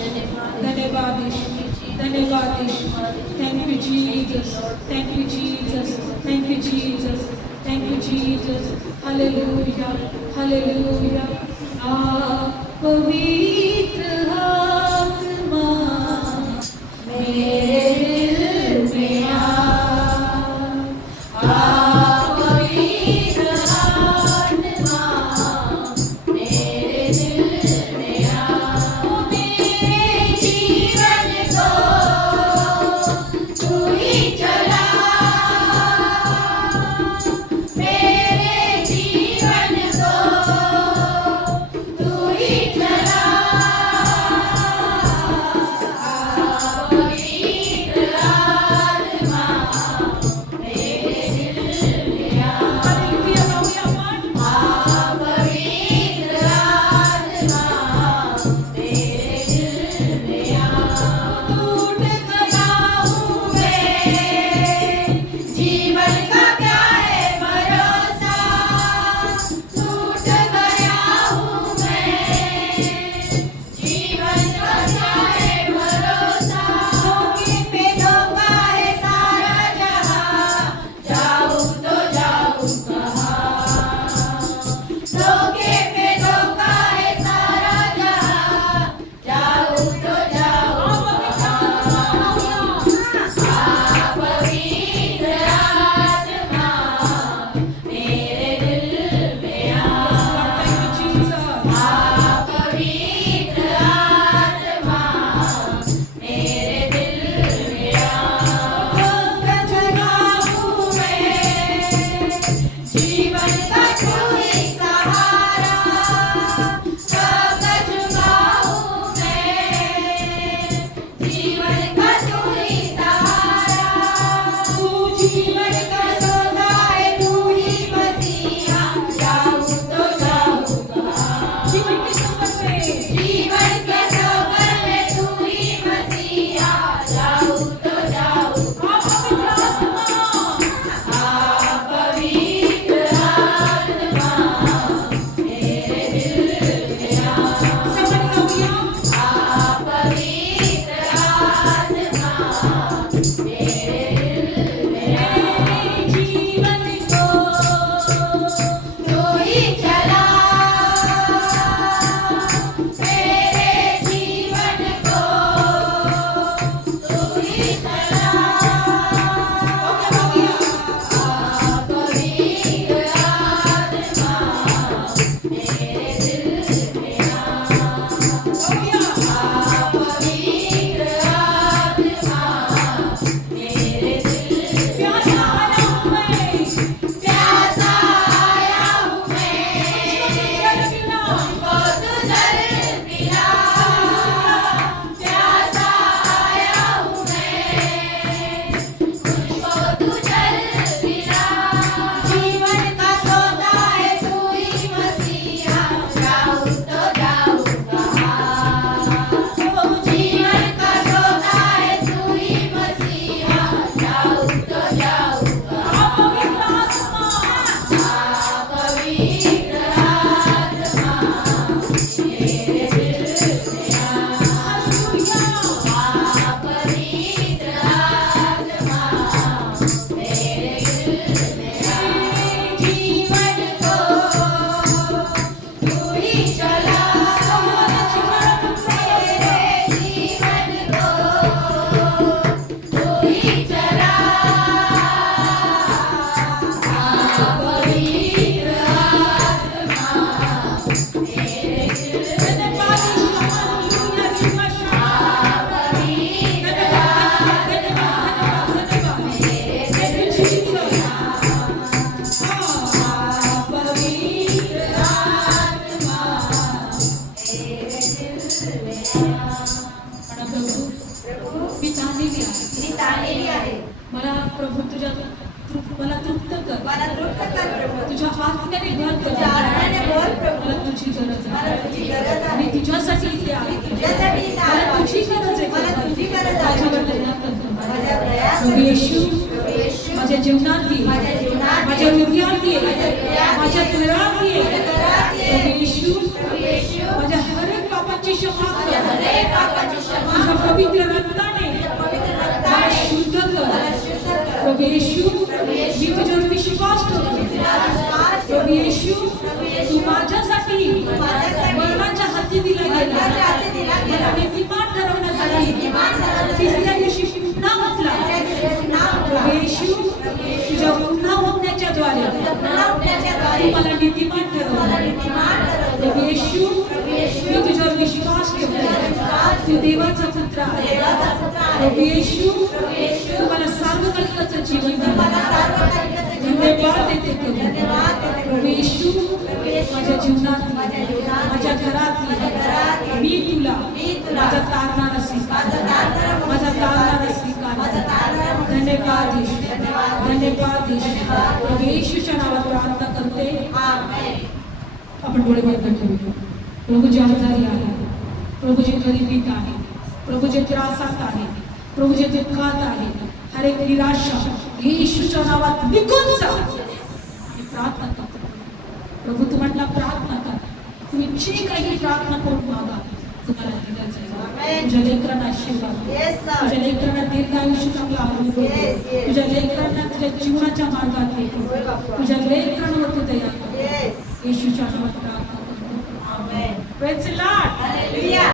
धन्यवाद ईश, धन्यवाद ईश. Thank you Jesus, thank you Jesus, thank you Jesus, thank you Jesus. Hallelujah, hallelujah. पवित्र आत्मा मेरे दिल में पवित्र आत्मा मेरे दिल में मेरे जीवन को तू ही चला, मेरे जीवन को तू ही चला. पवित्र आत्म्याने भर कर. तुझ्या आत्म्याने भर प्रभू. मला तुझी गरज मला आहे. तुझी गरज आहे. मी तुझ्यासाठी इथे आहे. मी तुझ्यासाठी इथे मला आहे. तुझी गरज आहे. मला तुझी गरज आहे. माझ्यावर दया कर. माझ्या प्रयास प्रभू येशू प्रभू येशू, माझ्या जीवनात ये. माझ्या जीवनात ये. माझ्या हृदयात ये. माझ्या हृदयात ये. माझ्या घरात ये. माझ्या घरात ये. प्रभू येशू प्रभू येशू, माझ्या हर एक पापाची क्षमा माझ्या कर. हरेक पापाची क्षमा तुझ्या कर. पवित्र रक्ताने तुझ्या पवित्र मला रक्ताने शुद्ध मला कर. शुद्ध कर. प्रभू येशू प्रभू येशू, मी तुझ्यावर विश्वास मी ठेवतो. तुझ्यावर विश्वास प्रभू ठेवतो. येशू प्रभू तू येशू, माझ्यासाठी माझ्यासाठी मरणाच्या हाती दिला मरणाच्या हाती दिला गेला. मला नीतिमान मला ठरवण्यासाठी नीतिमान ठरवण्यासाठी तिसऱ्या दिवशी पुन्हा उठला. त्या दिवशी नाव उठला. प्रभू येशू तुझ्या पुन्हा उठण्याच्या द्वारे तुझ्या पुन्हा उठण्याच्या तू द्वारे मला नीतिमान मला ठरवलं. नीतिमान ठरवलं. प्रभू येशू प्रभू येशू, मी तुझ्यावर विश्वास तुझ्यावर ठेवतो. विश्वास तू देवाचा पुत्र आहे. देवाचा पुत्र आहे. प्रभू येशू प्रभू येशू, तू मला सार्वकालिकाचं जीवन तू दे. मला सार्वकालिकाचं जीवन धन्यवाद दे. देते प्रभू. धन्यवाद देते प्रभू प्रभू. येशू प्रभू येशू, माझ्या जीवनात माझ्या जीवनात, माझ्या घरात माझ्या घरात ये. मी तुला मी तुला माझा तारणारा स्वीकार. माझा तारणारा म्हणून माझा स्वीकार तारणारा कर. स्वीकार. माझा तारणारा म्हणून धन्यवाद स्वीकार येशू. कर. धन्यवाद. धन्यवाद येशू. धन्यवाद. प्रभू येशूच्या नावात प्रार्थना करते. आमेन. आपण डोळे बंद ठेवूया. प्रभू जे आजारी आहे, प्रभू जे गरिबीत आहे, प्रभू जे त्रासात आहे, प्रभू जे दुःखात आहे, हर एक निराशा येशूच्या नावात निघून जा. मी प्रार्थना करतो. प्रभू तू म्हटला प्रार्थना कर. तुम्ही जे काही प्रार्थना करून मागा तुम्हाला दिलं जाईल. आमेन. तुझ्या लेकरांना आशीर्वाद दे. Yes, Lord. तुझ्या लेकरांना दीर्घ आयुष्य चांगला आरोग्य दे. Yes, yes. तुझ्या लेकरांना तुझ्या जीवनाच्या मार्गात दे. होय बाप्पा. तुझ्या लेकरांवर तू दया कर. Yes. येशूच्या नावात प्रार्थना करतो. Amen. Praise the Lord. Hallelujah.